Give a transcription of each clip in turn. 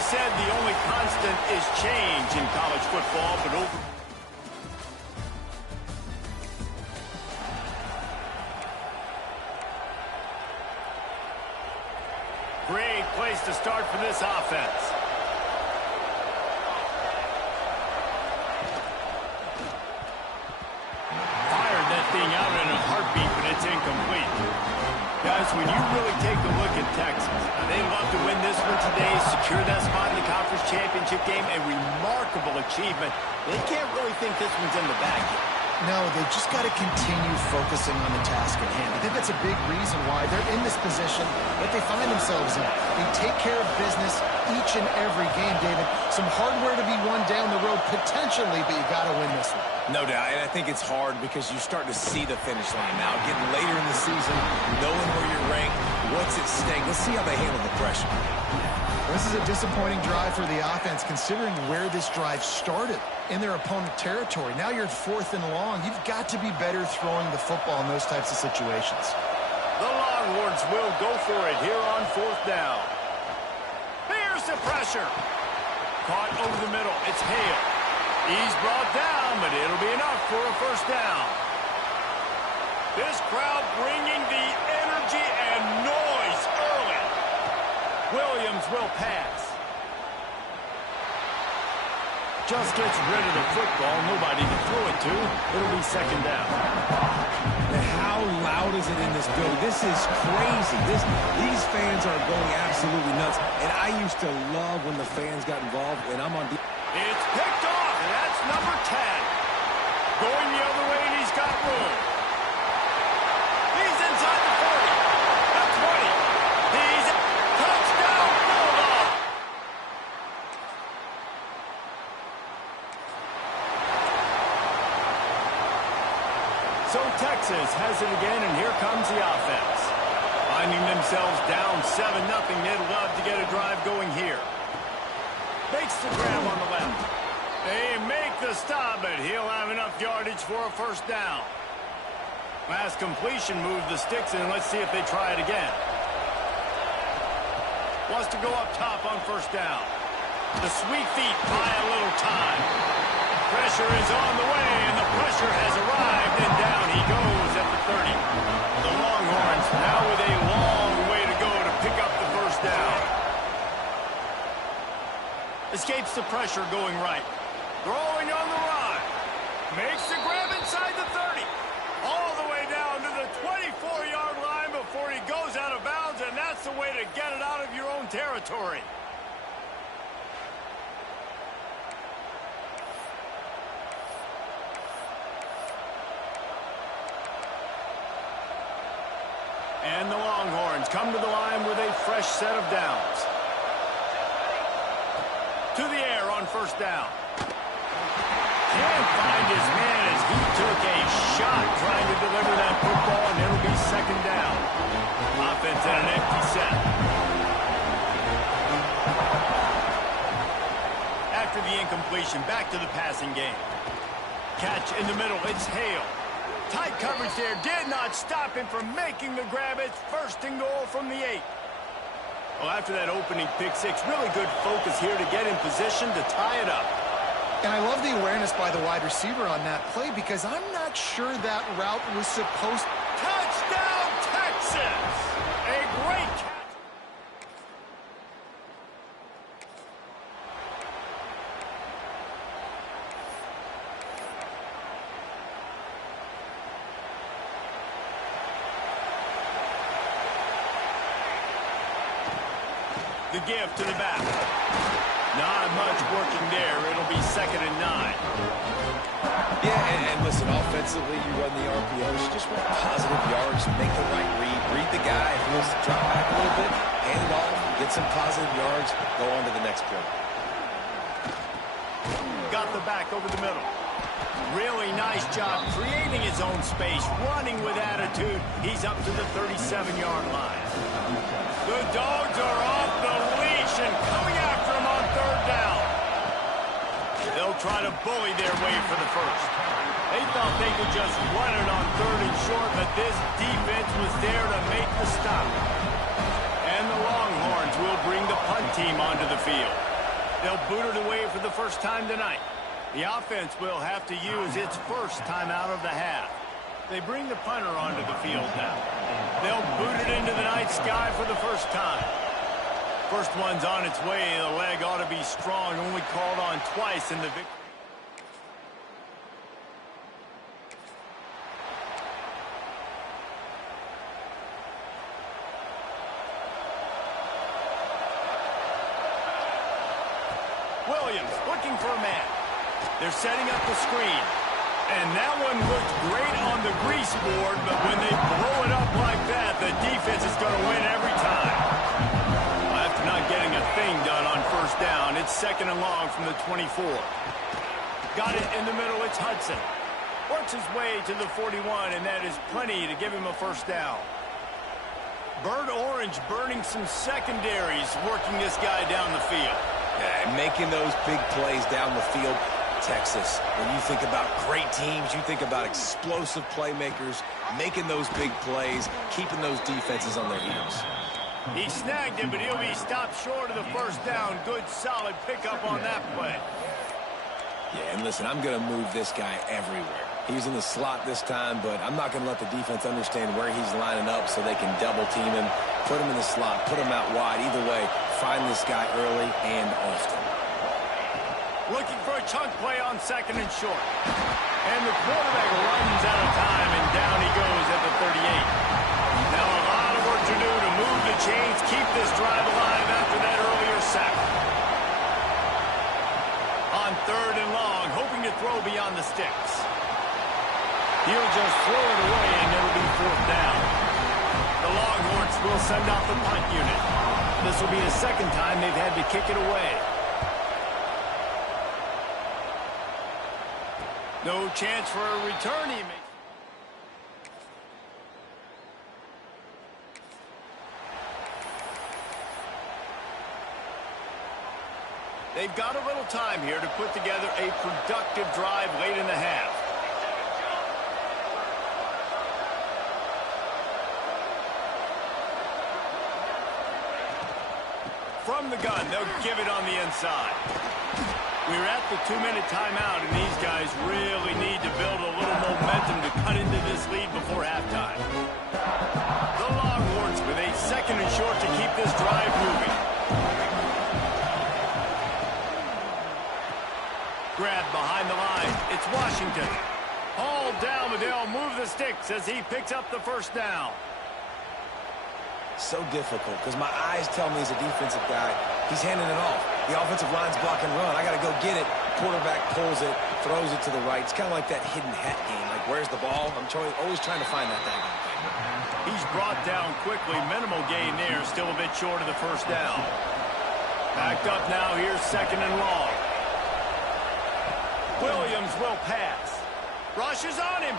always said the only constant is change in college football, but great place to start for this offense. Fired that thing out in a heartbeat, but it's incomplete. Guys, when you really take a look at Texas, they love to win this one today, secure that spot in the conference championship game, a remarkable achievement. They can't really think this one's in the bag yet. No, they've just got to continue focusing on the task at hand. I think that's a big reason why they're in this position that they find themselves in. They take care of business each and every game, David. Some hardware to be won down the road, potentially, but you got to win this one. No doubt, and I think it's hard because you start to see the finish line now. Getting later in the season, knowing where you're ranked, what's at stake. Let's see how they handle the pressure. This is a disappointing drive for the offense, considering where this drive started in their opponent territory. Now you're 4th and long. You've got to be better throwing the football in those types of situations. The Longhorns will go for it here on 4th down. Here's the pressure. Caught over the middle. It's Hale. He's brought down, but it'll be enough for a 1st down. This crowd bringing the energy and noise early. Williams will pass. Just gets rid of the football. Nobody to throw it to. It'll be 2nd down. And how loud is it in this building? This is crazy. These fans are going absolutely nuts. And I used to love when the fans got involved. And I'm on. It's picked off. And that's number 10. Going the other way, and he's got room. He's inside the 40. The 20. He's touchdown Bulldog. So Texas has it again, and here comes the offense. Finding themselves down 7-0, they'd love to get a drive going here. Makes the grab on the left. They make the stop, but he'll have enough yardage for a 1st down. Last completion moved the sticks, and let's see if they try it again. Wants to go up top on 1st down. The sweet feet buy a little time. Pressure is on the way, and the pressure has arrived, and down he goes at the 30. The Longhorns now with a long way to go to pick up the 1st down. Escapes the pressure going right. Throwing on the run. Makes the grab inside the 30. All the way down to the 24-yard line before he goes out of bounds, and that's the way to get it out of your own territory. And the Longhorns come to the line with a fresh set of downs. To the air on 1st down. Can't find his man as he took a shot trying to deliver that football, and it'll be 2nd down. Offense in an empty set. After the incompletion, back to the passing game. Catch in the middle, it's Hale. Tight coverage there did not stop him from making the grab. It's 1st and goal from the 8. Well, after that opening pick 6, really good focus here to get in position to tie it up. And I love the awareness by the wide receiver on that play because I'm not sure that route was supposed to. Touchdown, Texas! A great catch. The give to the back. Not much working there. It'll be 2nd and 9. Yeah, and listen, offensively, you run the RPOs. You just want positive yards, make the right read the guy. If he wants to drop back a little bit, hand it off, get some positive yards, go on to the next play. Got the back over the middle. Really nice job creating his own space, running with attitude. He's up to the 37-yard line. The Dogs are off the leash and coming after him on 3rd down. They'll try to bully their way for the 1st. They thought they could just run it on 3rd and short, but this defense was there to make the stop. And the Longhorns will bring the punt team onto the field. They'll boot it away for the first time tonight. The offense will have to use its first timeout of the half. They bring the punter onto the field now. They'll boot it into the night sky for the first time. First one's on its way. The leg ought to be strong. Only called on twice in the victory. Williams looking for a man. They're setting up the screen. And that one looked great on the grease board, but when they blow it up like that, the defense is going to win every time. After not getting a thing done on first down, it's 2nd and long from the 24. Got it in the middle, it's Hudson. Works his way to the 41, and that is plenty to give him a first down. Bird Orange burning some secondaries, working this guy down the field. And making those big plays down the field. Texas, when you think about great teams, you think about explosive playmakers, making those big plays, keeping those defenses on their heels. He snagged him, but he'll be stopped short of the first down. Good, solid pickup on that play. Yeah, and listen, I'm going to move this guy everywhere. He's in the slot this time, but I'm not going to let the defense understand where he's lining up so they can double team him, put him in the slot, put him out wide. Either way, find this guy early and often. Looking for a chunk play on 2nd and short. And the quarterback runs out of time, and down he goes at the 38. Now a lot of work to do to move the chains, keep this drive alive after that earlier sack. On 3rd and long, hoping to throw beyond the sticks. He'll just throw it away, and it'll be 4th down. The Longhorns will send out the punt unit. This will be the 2nd time they've had to kick it away. No chance for a return, he makes. They've got a little time here to put together a productive drive late in the half. From the gun, they'll give it on the inside. We're at the 2-minute timeout, and these guys really need to build a little momentum to cut into this lead before halftime. The Longhorns with a 2nd and short to keep this drive moving. Grabbed behind the line. It's Washington. Hauled down, but they'll move the sticks as he picks up the first down. So difficult because my eyes tell me he's a defensive guy. He's handing it off. The offensive line's block and run. I got to go get it. Quarterback pulls it, throws it to the right. It's kind of like that hidden hat game. Like, where's the ball? I'm always trying to find that thing. He's brought down quickly. Minimal gain there. Still a bit short of the first down. Backed up now. Here's 2nd and long. Williams will pass. Rushes on him.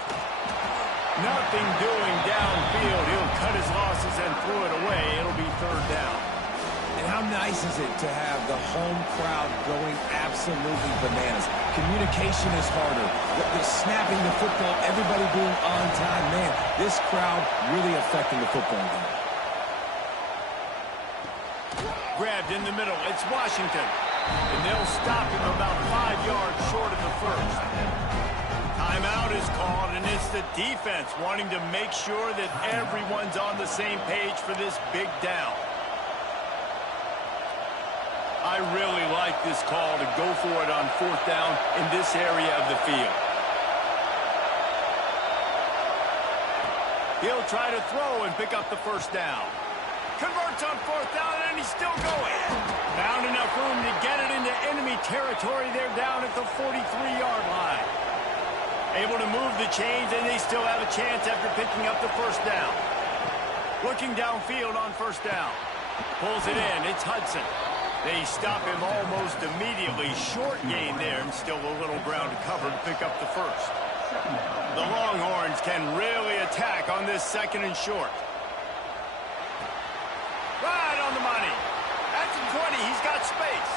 Nothing doing downfield. He'll cut his losses and throw it away. It'll be 3rd down. And how nice is it to have the home crowd going absolutely bananas? Communication is harder. The snapping the football, everybody being on time. Man, this crowd really affecting the football game. Grabbed in the middle. It's Washington. And they'll stop him about 5 yards short of the first. Timeout is called, and it's the defense wanting to make sure that everyone's on the same page for this big down. I really like this call to go for it on 4th down in this area of the field. He'll try to throw and pick up the first down. Converts on 4th down, and he's still going. Found enough room to get it into enemy territory. They're down at the 43-yard line. Able to move the chains, and they still have a chance after picking up the first down. Looking downfield on 1st down. Pulls it in. It's Hudson. They stop him almost immediately. Short gain there, and still a little ground to cover to pick up the first. The Longhorns can really attack on this 2nd and short. Right on the money. At the 20, he's got space.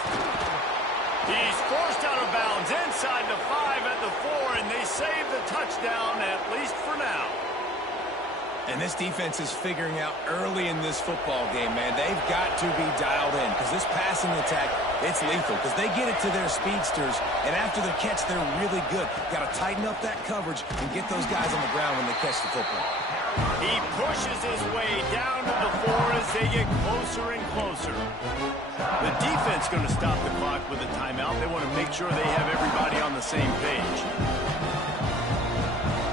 He's forced out of bounds inside the 5 at the 4, and they save the touchdown, at least for now. And this defense is figuring out early in this football game, man. They've got to be dialed in because this passing attack, it's lethal because they get it to their speedsters, and after the catch, they're really good. Got to tighten up that coverage and get those guys on the ground when they catch the football. He pushes his way down to the 4 as they get closer and closer. The defense going to stop the clock with a timeout. They want to make sure they have everybody on the same page.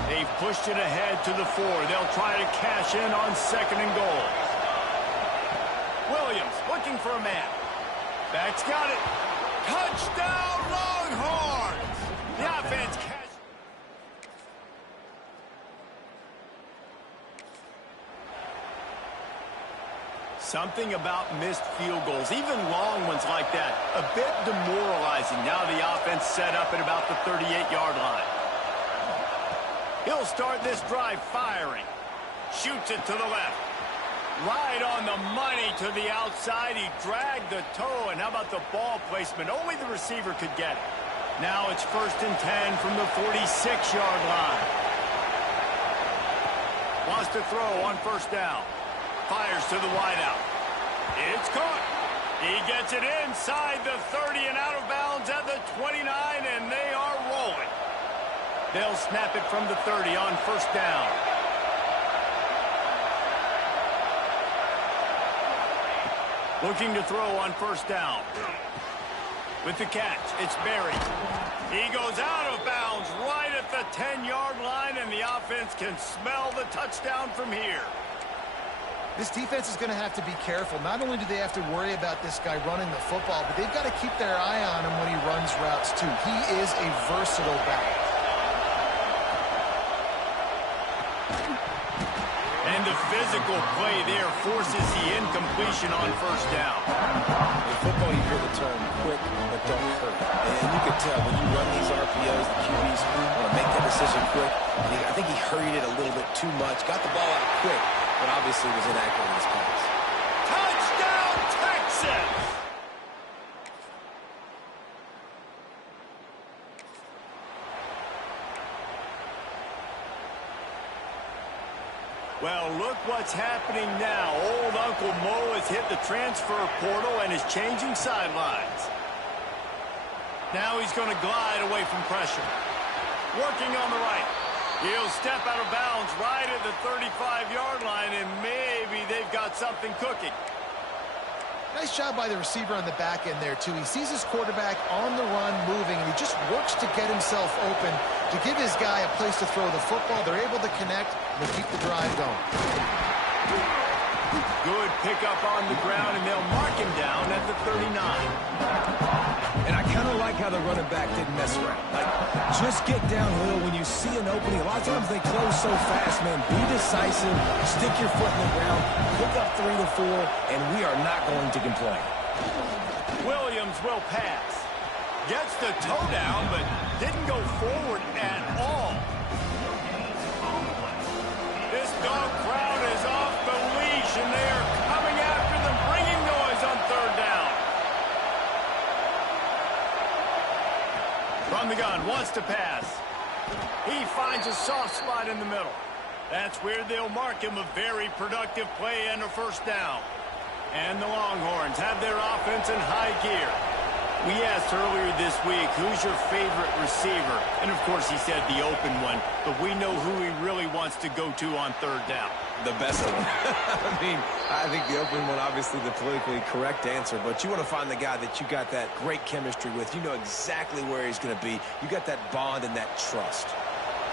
They've pushed it ahead to the 4. They'll try to cash in on 2nd and goal. Williams looking for a man. Back's got it. Touchdown, Longhorns! The offense cash. Something about missed field goals, even long ones like that, a bit demoralizing. Now the offense set up at about the 38-yard line. He'll start this drive firing. Shoots it to the left. Right on the money to the outside. He dragged the toe, and how about the ball placement? Only the receiver could get it. Now it's 1st and 10 from the 46-yard line. Wants to throw on 1st down. Fires to the wideout. It's caught. He gets it inside the 30 and out of bounds at the 29, and they are rolling. They'll snap it from the 30 on 1st down. Looking to throw on 1st down. With the catch, it's Berry. He goes out of bounds right at the 10-yard line, and the offense can smell the touchdown from here. This defense is going to have to be careful. Not only do they have to worry about this guy running the football, but they've got to keep their eye on him when he runs routes, too. He is a versatile back. And the physical play there forces the incompletion on 1st down. In football, you hear the term quick, but don't hurt. And you can tell when you run these RPOs, the QBs want to make that decision quick. And I think he hurried it a little bit too much, got the ball out quick, but obviously was inaccurate in his pass. Touchdown, Texans! Well, look what's happening now. Old Uncle Mo has hit the transfer portal and is changing sidelines. Now he's going to glide away from pressure. Working on the right. He'll step out of bounds right at the 35-yard line, and maybe they've got something cooking. Nice job by the receiver on the back end there, too. He sees his quarterback on the run moving, and he just works to get himself open to give his guy a place to throw the football. They're able to connect and keep the drive going. Good pickup on the ground, and they'll mark him down at the 39. And I kind of like how the running back didn't mess around. Like, just get downhill when you see an opening. A lot of times they close so fast, man. Be decisive, stick your foot in the ground, pick up 3 to 4, and we are not going to complain. Williams will pass. Gets the toe down, but didn't go forward at all. This dog crowd is off the leash, and they are coming after them, bringing noise on 3rd down. From the gun, wants to pass. He finds a soft spot in the middle. That's where they'll mark him. A very productive play and a 1st down. And the Longhorns have their offense in high gear. We asked earlier this week, who's your favorite receiver? And, of course, he said the open one. But we know who he really wants to go to on 3rd down. The best one. I think the open one, obviously the politically correct answer, but you want to find the guy that you got that great chemistry with. You know exactly where he's going to be. You got that bond and that trust.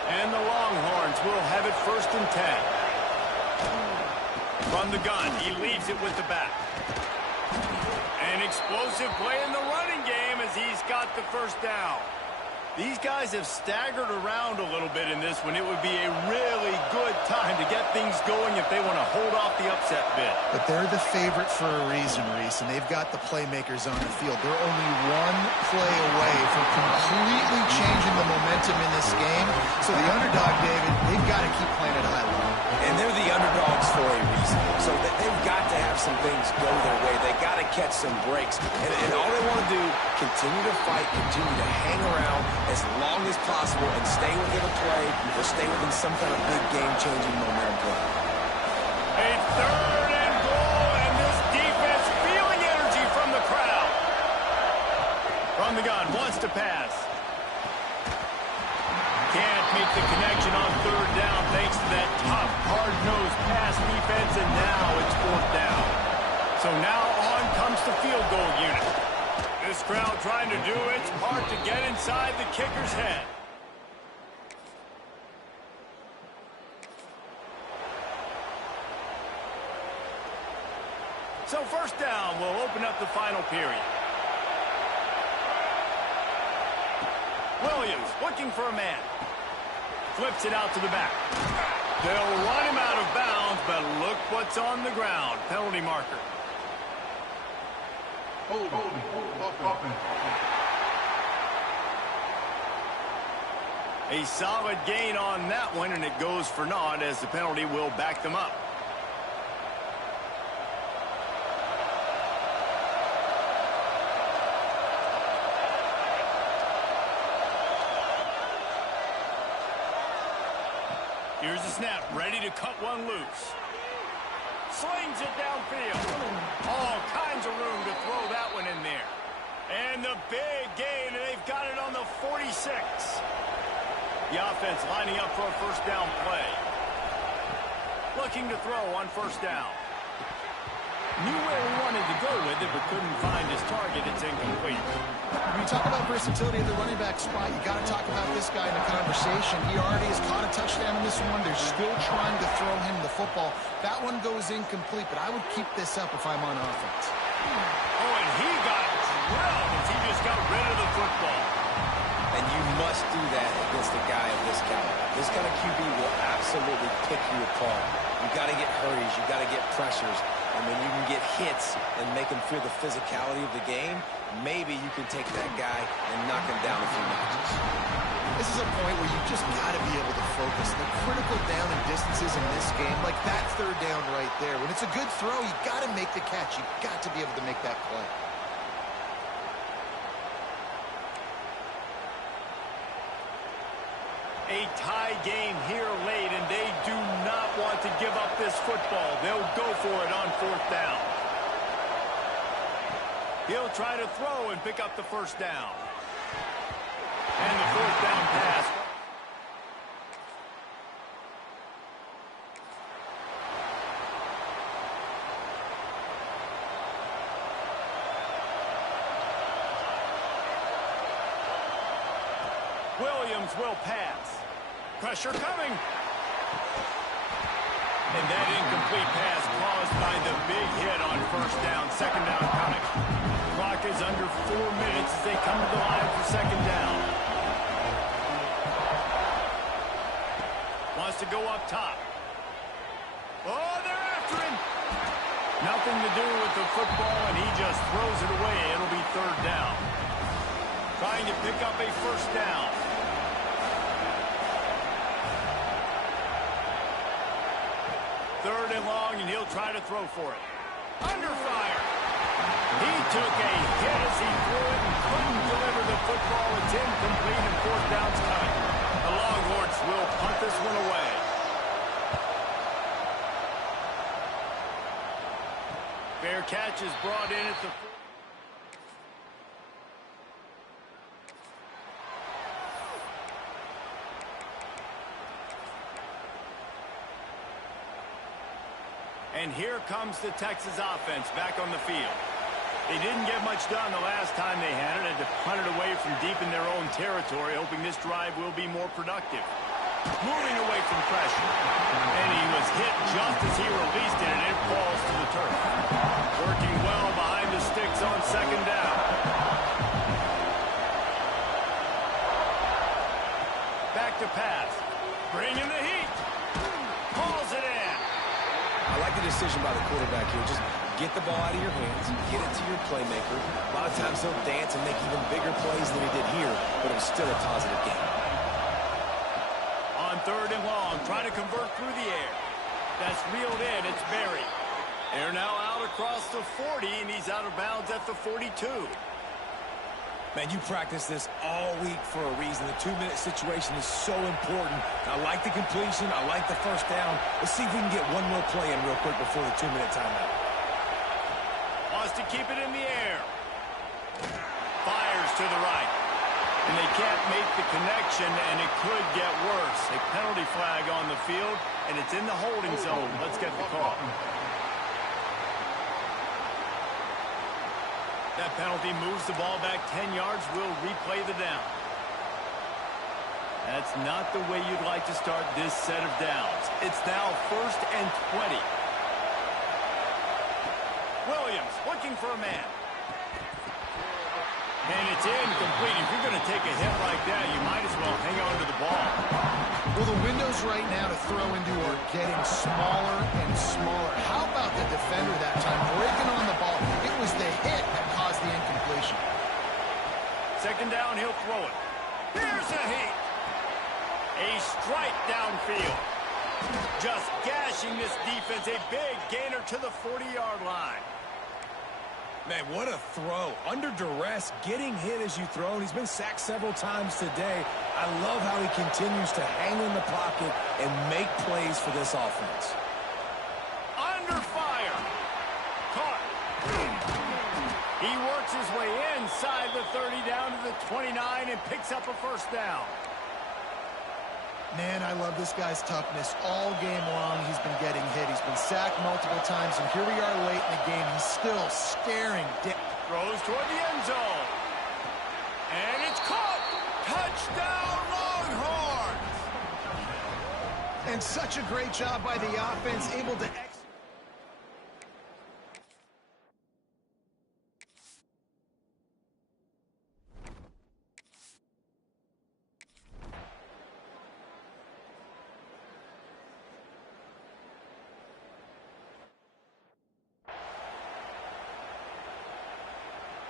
And the Longhorns will have it 1st and 10. From the gun, he leaves it with the back. An explosive play in the running game as he's got the 1st down. These guys have staggered around a little bit in this one. It would be a really good time to get things going if they want to hold off the upset bid. But they're the favorite for a reason, Reese, and they've got the playmakers on the field. They're only one play away from completely changing the momentum in this game. So the underdog, David, they've got to keep playing at a high level. And they're the underdogs for a reason. So they've got to have some things go their way. They got to catch some breaks. And all they want to do, continue to fight, continue to hang around as long as possible and stay within a play or stay within some kind of big game-changing momentum play. A third and goal, and this defense feeling energy from the crowd. From the gun, wants to pass. Can't make the connection on third down thanks to that tough, hard-nosed pass defense, and now it's fourth down. So now on comes the field goal unit. This crowd trying to do its part to get inside the kicker's head. So first down will open up the final period. Williams looking for a man. Flips it out to the back. They'll run him out of bounds, but look what's on the ground. Penalty marker. A solid gain on that one, and it goes for naught as the penalty will back them up. Here's the snap, ready to cut one loose. Slings it downfield. All kinds of room to throw that one in there. And the big gain, and they've got it on the 46. The offense lining up for a first down play. Looking to throw on first down. Knew where he wanted to go with it, but couldn't find his target. It's incomplete. When you talk about versatility at the running back spot, you got to talk about this guy in the conversation. He already has caught a touchdown in this one. They're still trying to throw him the football. That one goes incomplete, but I would keep this up if I'm on offense. Oh, and he got drilled as he just got rid of the football. And you must do that against a guy of this caliber. This kind of QB will absolutely pick you apart. You got to get hurries. You got to get pressures. And when you can get hits and make him feel the physicality of the game, maybe you can take that guy and knock him down a few notches. This is a point where you just got to be able to focus. The critical down and distances in this game, like that third down right there. When it's a good throw, you got to make the catch. You got to be able to make that play. A tie game here late, and they do not want to give up this football. They'll go for it on fourth down. He'll try to throw and pick up the first down. And the fourth down pass. Williams will pass. Pressure coming. And that incomplete pass caused by the big hit on first down. Second down coming. Clock is under 4 minutes as they come to the line for second down. Wants to go up top. Oh, they're after him. Nothing to do with the football, and he just throws it away. It'll be third down. Trying to pick up a first down. Third and long, and he'll try to throw for it. Under fire. He took a hit as he threw it and couldn't deliver the football. It's incomplete, and fourth down's coming. The Longhorns will punt this one away. Fair catch is brought in at the... And here comes the Texas offense back on the field. They didn't get much done the last time they had it. Had to punt it away from deep in their own territory, hoping this drive will be more productive. Moving away from pressure. And he was hit just as he released it, and it falls to the turf. Working well behind the sticks on second down. Back to pass. Bringing the heat. Calls it in. I like the decision by the quarterback here. Just get the ball out of your hands, get it to your playmaker. A lot of times he'll dance and make even bigger plays than he did here, but it was still a positive game. On third and long, trying to convert through the air. That's reeled in. It's buried. They're now out across the 40, and he's out of bounds at the 42. Man, you practice this all week for a reason. The 2-minute situation is so important. I like the completion. I like the first down. Let's see if we can get one more play in real quick before the 2-minute timeout. Wants to keep it in the air. Fires to the right. And they can't make the connection, and it could get worse. A penalty flag on the field, and it's in the holding zone. Let's get the call. That penalty moves the ball back 10 yards. We'll replay the down. That's not the way you'd like to start this set of downs. It's now 1st and 20. Williams looking for a man. And it's incomplete. If you're going to take a hit like that, you might as well hang on to the ball. Well, the windows right now to throw into are getting smaller and smaller. How about the defender that time breaking on the ball? It was the hit that caused the incompletion. 2nd down, he'll throw it. Here's a hit. A strike downfield. Just gashing this defense. A big gainer to the 40-yard line. Man, what a throw. Under duress, getting hit as you throw, and he's been sacked several times today. I love how he continues to hang in the pocket and make plays for this offense. Under fire. Caught. He works his way inside the 30 down to the 29 and picks up a 1st down. Man, I love this guy's toughness. All game long, he's been getting hit. He's been sacked multiple times, and here we are late in the game. He's still staring. Throws toward the end zone. And it's caught. Touchdown, Longhorns. And such a great job by the offense, able to execute.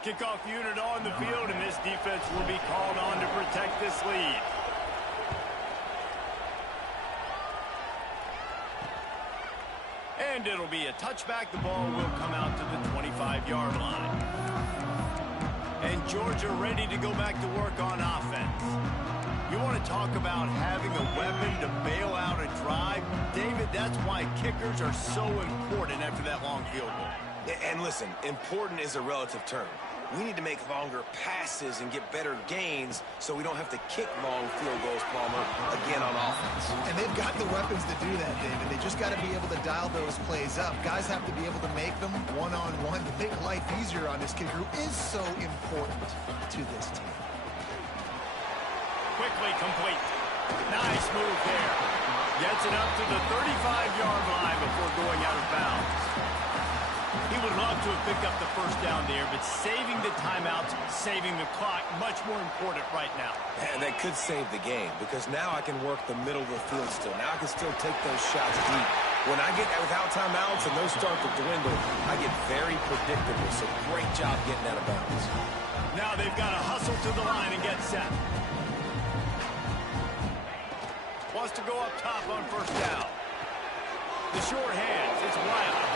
Kickoff unit on the field, and this defense will be called on to protect this lead. And it'll be a touchback. The ball will come out to the 25-yard line. And Georgia ready to go back to work on offense. You want to talk about having a weapon to bail out a drive? David, that's why kickers are so important after that long field goal. And listen, important is a relative term. We need to make longer passes and get better gains so we don't have to kick long field goals, Palmer, again on offense. And they've got the weapons to do that, David. They just got to be able to dial those plays up. Guys have to be able to make them one-on-one to make life easier on this kicker who is so important to this team. Quickly complete. Nice move there. Gets it up to the 35-yard line before going out of bounds. He would love to have picked up the 1st down there, but saving the timeouts, saving the clock, much more important right now. And that could save the game, because now I can work the middle of the field still. Now I can still take those shots deep. When I get without timeouts and those start to dwindle, I get very predictable. So great job getting out of bounds. Now they've got to hustle to the line and get set. Wants to go up top on 1st down. The short hands, it's Wild.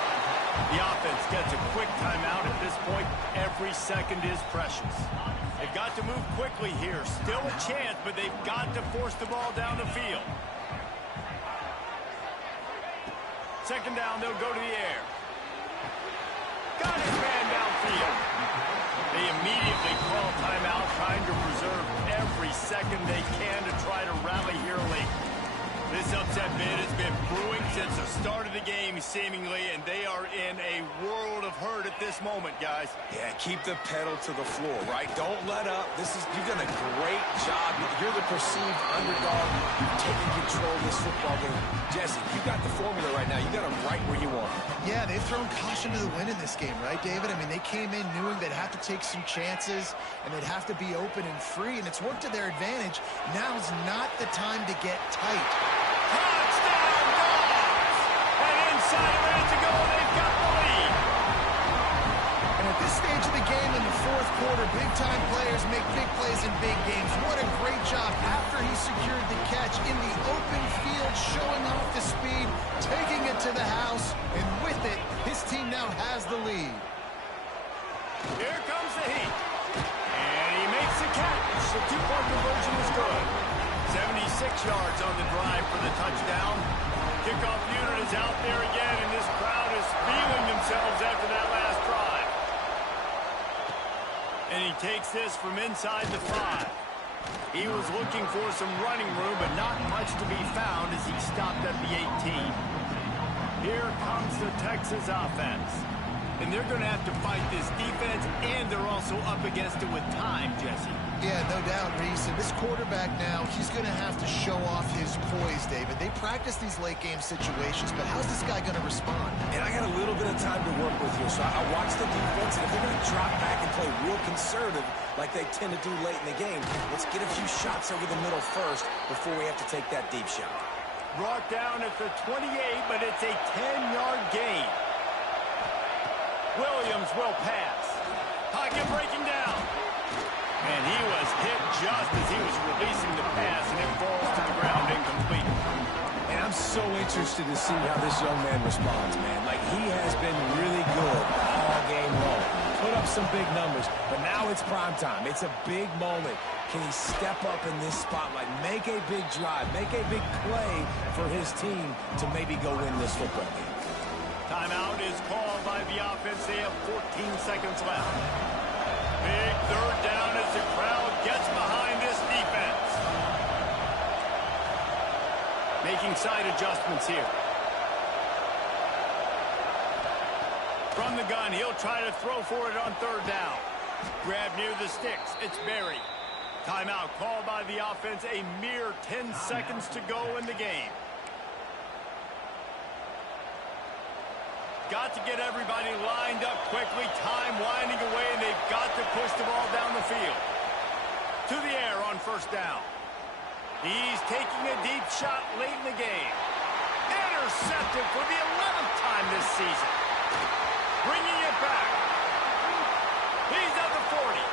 The offense gets a quick timeout at this point. Every second is precious. They've got to move quickly here. Still a chance, but they've got to force the ball down the field. 2nd down, they'll go to the air. Got his man downfield. They immediately call timeout, trying to preserve every second they can to try to rally here late. This upset bid has been brewing since the start of the game, seemingly, and they are in a world of hurt at this moment, guys. Yeah, keep the pedal to the floor, right? Don't let up. You've done a great job. You're the perceived underdog. You've taken control of this football game. Jesse, you got the formula right now. You got them right where you want them. Yeah, they've thrown caution to the wind in this game, right, David? I mean, they came in knowing they'd have to take some chances, and they'd have to be open and free, and it's worked to their advantage. Now's not the time to get tight. Touchdown, Dogs! And inside a minute to go, they've got the lead. And at this stage of the game in the 4th quarter, big-time players make big plays in big games. What a great job after he secured the catch in the open field, showing off the speed, taking it to the house, and with it, his team now has the lead. Here comes the heat. And he makes catch. The two-point conversion is good. 76 yards on the drive for the touchdown. Kickoff unit is out there again, and this crowd is feeling themselves after that last drive. And he takes this from inside the 5. He was looking for some running room, but not much to be found as he stopped at the 18. Here comes the Texas offense. And they're going to have to fight this defense, and they're also up against it with time, Jesse. Yeah, no doubt, Reese. And this quarterback now, he's going to have to show off his poise, David. They practice these late-game situations, but how's this guy going to respond? And I got a little bit of time to work with here, so I watch the defense, and if they're going to drop back and play real conservative like they tend to do late in the game, let's get a few shots over the middle first before we have to take that deep shot. Brought down at the 28, but it's a 10-yard gain. Williams will pass. Pocket breaking down. And he was hit just as he was releasing the pass, and it falls to the ground incomplete. And I'm so interested to see how this young man responds, man. Like, he has been really good all game long. Put up some big numbers, but now it's prime time. It's a big moment. Can he step up in this spotlight, make a big drive, make a big play for his team to maybe go win this football game? Timeout is called by the offense. They have 14 seconds left. Big third down as the crowd gets behind this defense. Making side adjustments here. From the gun, he'll try to throw for it on third down. Grab near the sticks. It's Berry. Timeout called by the offense. A mere 10 seconds to go in the game. Got to get everybody lined up quickly. Time winding away, and they've got to push the ball down the field. To the air on first down. He's taking a deep shot late in the game. Intercepted for the 11th time this season. Bringing it back. He's at the 40.